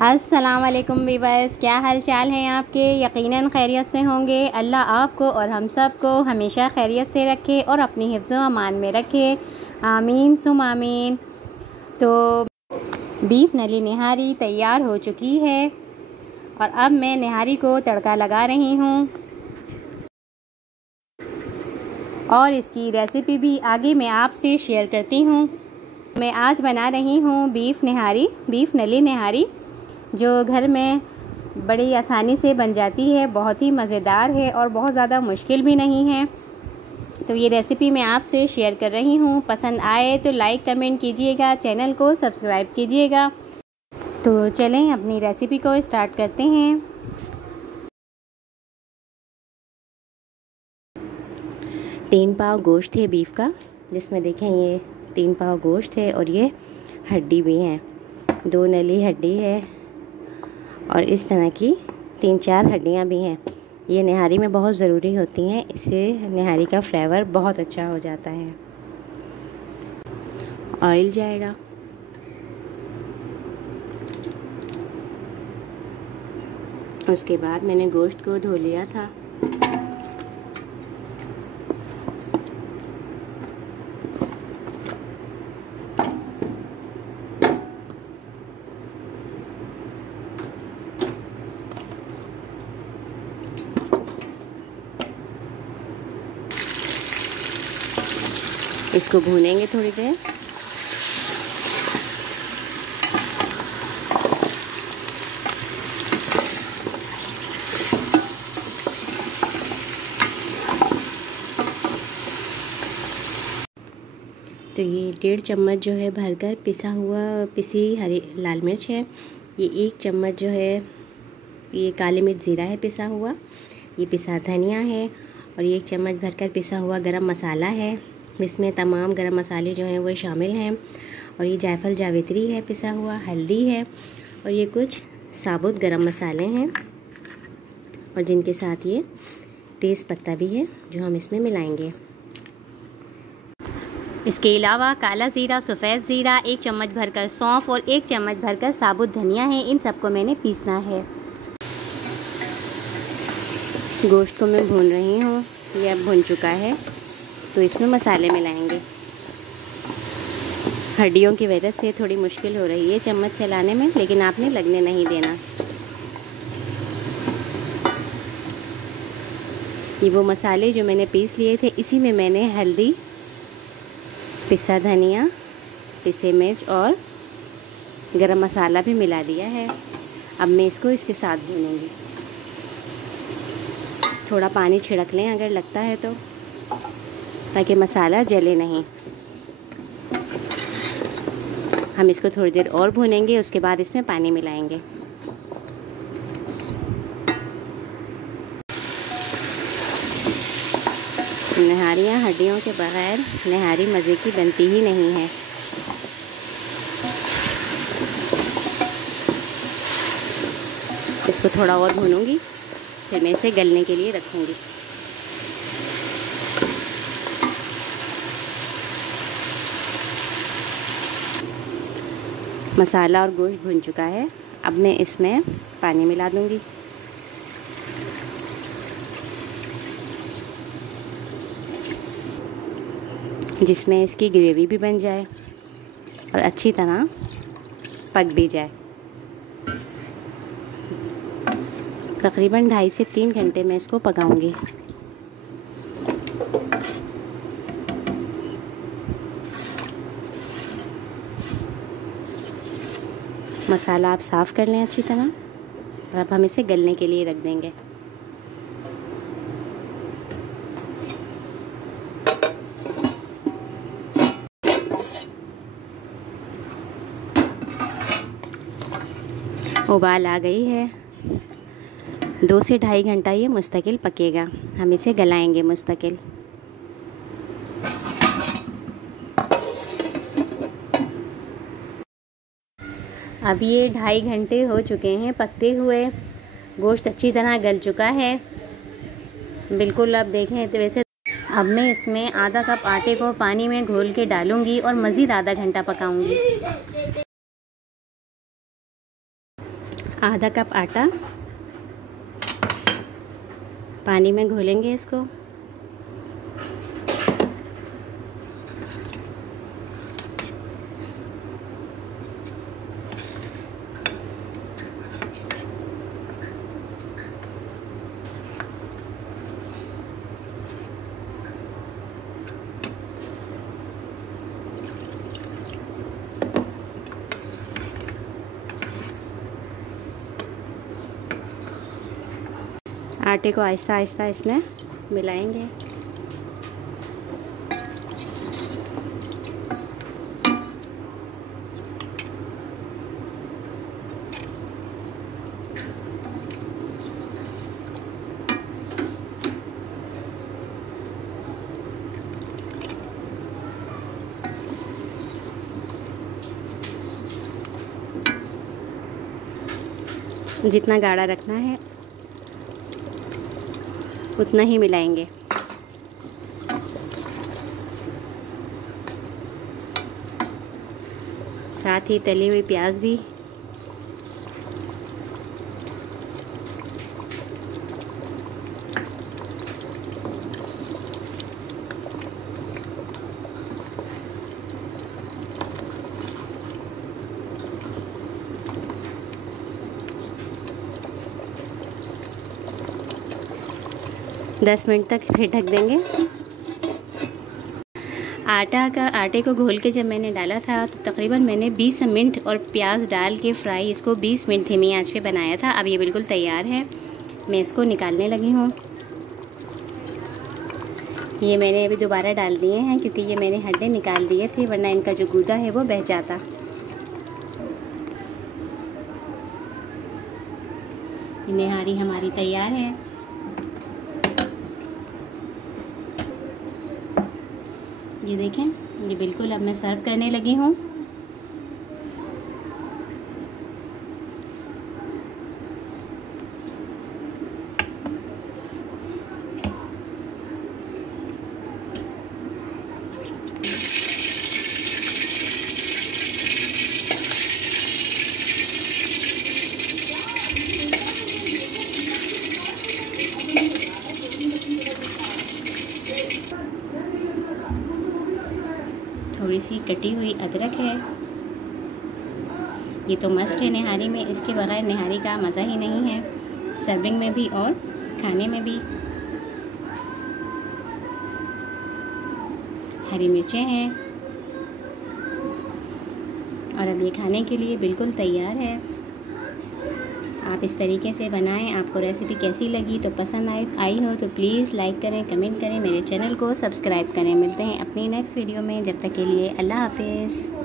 अस्सलाम वालेकुम वीवर्स, क्या हाल चाल हैं आपके। यकीनन खैरियत से होंगे। अल्लाह आपको और हम सब को हमेशा खैरियत से रखे और अपनी हिफ्ज़ व अमान में रखे, आमीन सुम आमीन। तो बीफ नली निहारी तैयार हो चुकी है और अब मैं निहारी को तड़का लगा रही हूँ और इसकी रेसिपी भी आगे मैं आपसे शेयर करती हूँ। मैं आज बना रही हूँ बीफ नली निहारी, जो घर में बड़ी आसानी से बन जाती है, बहुत ही मज़ेदार है और बहुत ज़्यादा मुश्किल भी नहीं है। तो ये रेसिपी मैं आपसे शेयर कर रही हूँ। पसंद आए तो लाइक कमेंट कीजिएगा, चैनल को सब्सक्राइब कीजिएगा। तो चलें अपनी रेसिपी को स्टार्ट करते हैं। तीन पाव गोश्त है बीफ का, जिसमें देखें ये 3 पाव गोश्त है और ये हड्डी भी है, 2 नली हड्डी है और इस तरह की 3-4 हड्डियां भी हैं। ये निहारी में बहुत ज़रूरी होती हैं, इससे निहारी का फ्लेवर बहुत अच्छा हो जाता है। ऑयल जाएगा, उसके बाद मैंने गोश्त को धो लिया था। इसको भूनेंगे थोड़ी देर। तो ये 1.5 चम्मच जो है भरकर पिसी हरी लाल मिर्च है। ये 1 चम्मच जो है ये काली मिर्च ज़ीरा है पिसा हुआ। ये पिसा धनिया है और ये 1 चम्मच भरकर पिसा हुआ गरम मसाला है, जिसमें तमाम गरम मसाले जो हैं वो शामिल हैं। और ये जायफल जावित्री है पिसा हुआ, हल्दी है और ये कुछ साबुत गरम मसाले हैं और जिनके साथ ये तेज़ पत्ता भी है जो हम इसमें मिलाएंगे। इसके अलावा काला ज़ीरा, सफ़ेद ज़ीरा, 1 चम्मच भरकर सौंफ और 1 चम्मच भरकर साबुत धनिया है। इन सबको मैंने पीसना है। गोश्त को मैं भून रही हूँ, ये अब भुन चुका है। तो इसमें मसाले मिलाएंगे। हड्डियों की वजह से थोड़ी मुश्किल हो रही है चम्मच चलाने में, लेकिन आपने लगने नहीं देना। ये वो मसाले जो मैंने पीस लिए थे, इसी में मैंने हल्दी, पिसा धनिया, पिसे मिर्च और गरम मसाला भी मिला दिया है। अब मैं इसको इसके साथ भूनूंगी। थोड़ा पानी छिड़क लें अगर लगता है तो, ताकि मसाला जले नहीं। हम इसको थोड़ी देर और भूनेंगे, उसके बाद इसमें पानी मिलाएंगे। निहारियाँ हड्डियों के बगैर निहारी मज़े की बनती ही नहीं है। इसको थोड़ा और भूनूंगी, फिर मैं इसे गलने के लिए रखूँगी। मसाला और गोश्त भुन चुका है। अब मैं इसमें पानी मिला दूंगी। जिसमें इसकी ग्रेवी भी बन जाए और अच्छी तरह पक भी जाए। तकरीबन 2.5 से 3 घंटे में इसको पकाऊंगी। मसाला आप साफ़ कर लें अच्छी तरह और अब हम इसे गलने के लिए रख देंगे। उबाल आ गई है। 2 से 2.5 घंटा ये मुस्तकिल पकेगा। हम इसे गलाएंगे मुस्तकिल। अब ये 2.5 घंटे हो चुके हैं पकते हुए। गोश्त अच्छी तरह गल चुका है बिल्कुल। अब देखें तो वैसे अब मैं इसमें आधा कप आटे को पानी में घोल के डालूंगी और मज़ीद आधा घंटा पकाऊंगी। आधा कप आटा, पानी में घोलेंगे इसको। आटे को आहिस्ता आहिस्ता इसमें मिलाएंगे। जितना गाढ़ा रखना है उतना ही मिलाएंगे। साथ ही तली हुई प्याज भी। दस मिनट तक फिर ढक देंगे। आटे को घोल के जब मैंने डाला था तो तकरीबन मैंने 20 मिनट और प्याज डाल के फ्राई इसको 20 मिनट धीमी आंच पे बनाया था। अब ये बिल्कुल तैयार है। मैं इसको निकालने लगी हूँ। ये मैंने अभी दोबारा डाल दिए हैं क्योंकि ये मैंने हड्डी निकाल दिए थे, वरना इनका जो गूदा है वो बह जाता। निहारी हमारी तैयार है। ये देखें, ये बिल्कुल अब मैं सर्व करने लगी हूँ। थोड़ी सी कटी हुई अदरक है। ये तो मस्ट है निहारी में, इसके बगैर निहारी का मज़ा ही नहीं है, सर्विंग में भी और खाने में भी। हरी मिर्चें हैं और अब ये खाने के लिए बिल्कुल तैयार है। आप इस तरीके से बनाएं। आपको रेसिपी कैसी लगी तो पसंद आई हो तो प्लीज़ लाइक करें, कमेंट करें, मेरे चैनल को सब्सक्राइब करें। मिलते हैं अपनी नेक्स्ट वीडियो में, जब तक के लिए अल्लाह हाफिज़।